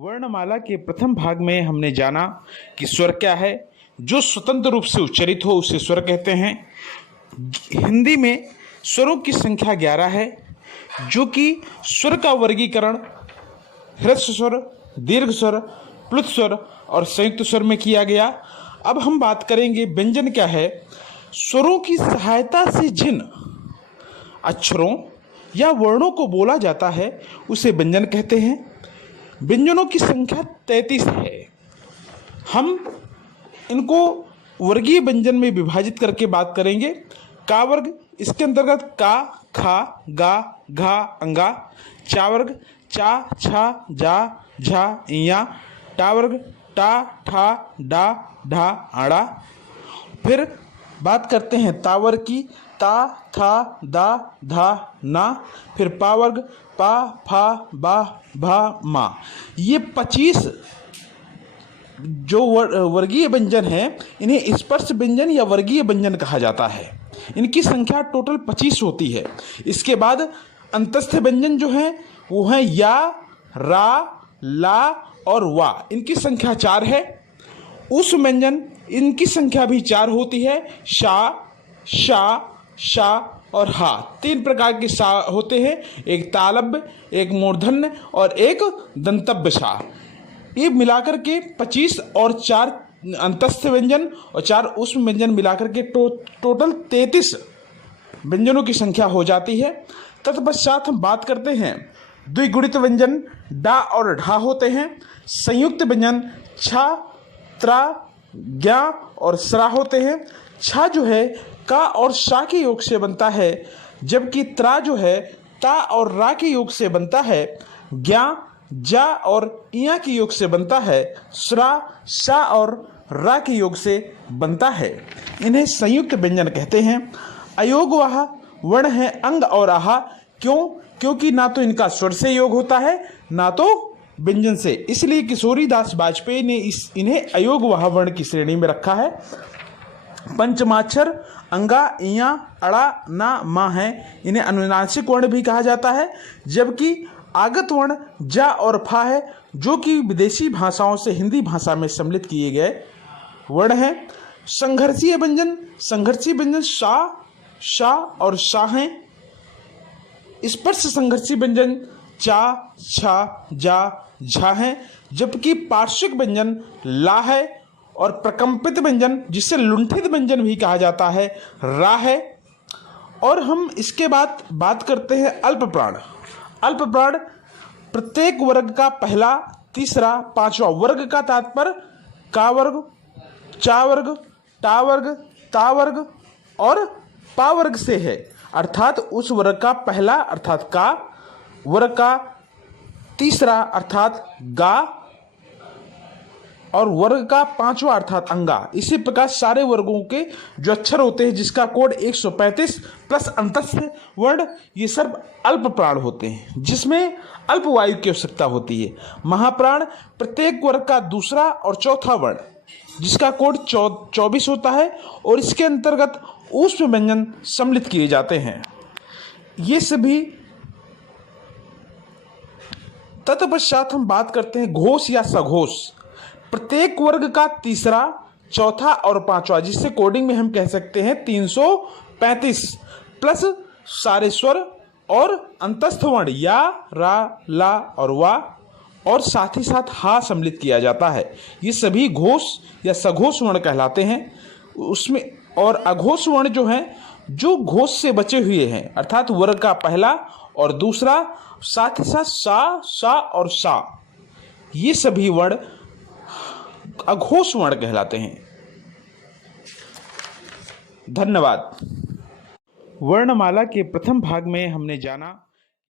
वर्णमाला के प्रथम भाग में हमने जाना कि स्वर क्या है। जो स्वतंत्र रूप से उच्चरित हो उसे स्वर कहते हैं। हिंदी में स्वरों की संख्या 11 है, जो कि स्वर का वर्गीकरण ह्रस्व स्वर, दीर्घ स्वर, प्लुत स्वर और संयुक्त स्वर में किया गया। अब हम बात करेंगे व्यंजन क्या है। स्वरों की सहायता से जिन अक्षरों या वर्णों को बोला जाता है उसे व्यंजन कहते हैं। व्यंजनों की संख्या 33 है। हम इनको वर्गीय व्यंजन में विभाजित करके बात करेंगे। का वर्ग, इसके अंतर्गत का, खा, गा, घा, अंगा। चा वर्ग, चा, छा, जा, झा, इया। टा वर्ग, टा, ठा, डा, ढा, आड़ा। फिर बात करते हैं ता वर्ग की। ता, था, दा, धा, ना। फिर पा वर्ग, पा, फा, बा, भा, मा। ये 25 जो वर्गीय व्यंजन हैं, इन्हें स्पर्श व्यंजन या वर्गीय व्यंजन कहा जाता है। इनकी संख्या टोटल 25 होती है। इसके बाद अंतस्थ व्यंजन जो हैं वो हैं या, रा, ला और वा। इनकी संख्या 4 है। उस व्यंजन, इनकी संख्या भी 4 होती है। शा, शा, शा और हा। 3 प्रकार के सा होते हैं, एक तालव्य, एक मूर्धन्य और एक दंतव्य सा। ये मिलाकर के 25 और 4 अंतस्थ व्यंजन और 4 उष्म व्यंजन मिलाकर के टोटल 33 व्यंजनों की संख्या हो जाती है। तत्पश्चात हम बात करते हैं द्विगुणित व्यंजन डा और ढा होते हैं। संयुक्त व्यंजन छा, त्रा, ज्ञा और स्रा होते हैं। छा जो है का और शा के योग से बनता है, जबकि त्रा जो है ता और रा के योग से बनता है। ज्ञा जा और इया के योग से बनता है। स्रा शा और रा के योग से बनता है। इन्हें संयुक्त व्यंजन कहते हैं। अयोगवाह वर्ण है अंग और आहा। क्यों? क्योंकि ना तो इनका स्वर से योग होता है ना तो व्यंजन से, इसलिए किशोरीदास वाजपेयी ने इन्हें अयोगवाह वर्ण की श्रेणी में रखा है। पंचमाक्षर अंगा, इया, अड़ा, ना, मा है। इन्हें अनुनासिक वर्ण भी कहा जाता है। जबकि आगत वर्ण जा और फा है, जो कि विदेशी भाषाओं से हिंदी भाषा में सम्मिलित किए गए वर्ण हैं। संघर्षीय व्यंजन, संघर्षीय व्यंजन शा, शा और शा हैं। स्पर्श संघर्षीय व्यंजन चा, छा, जा, झा हैं। जबकि पार्श्विक व्यंजन ला है और प्रकंपित व्यंजन, जिसे लुंठित व्यंजन भी कहा जाता है, रा है। और हम इसके बाद बात करते हैं अल्प प्राण। अल्प प्राण प्रत्येक वर्ग का पहला, तीसरा, पांचवा। वर्ग का तात्पर्य का वर्ग, चा वर्ग, टा वर्ग, ता वर्ग और पा वर्ग से है। अर्थात उस वर्ग का पहला अर्थात का, वर्ग का तीसरा अर्थात गा और वर्ग का पांचवा अर्थात अंगा। इसी प्रकार सारे वर्गों के जो अक्षर होते हैं, जिसका कोड 135 प्लस अंतस्थ वर्ण, ये सब अल्प प्राण होते हैं, जिसमें अल्प वायु की आवश्यकता होती है। महाप्राण प्रत्येक वर्ग का दूसरा और चौथा वर्ण, जिसका कोड 24 होता है और इसके अंतर्गत ऊष्म व्यंजन सम्मिलित किए जाते हैं। ये सभी। तत्पश्चात हम बात करते हैं घोष या सघोष। प्रत्येक वर्ग का तीसरा, चौथा और पांचवा, जिससे कोडिंग में हम कह सकते हैं 335 प्लस सारे स्वर और अंतस्थ वर्ण या, रा, ला और वा और साथ ही साथ हा सम्मिलित किया जाता है। ये सभी घोष या सघोष वर्ण कहलाते हैं। उसमें और अघोष वर्ण जो हैं, जो घोष से बचे हुए हैं, अर्थात वर्ग का पहला और दूसरा, साथ ही साथ सा, सा और सा, ये सभी वर्ण अघोष वर्ण कहलाते हैं। धन्यवाद। वर्णमाला के प्रथम भाग में हमने जाना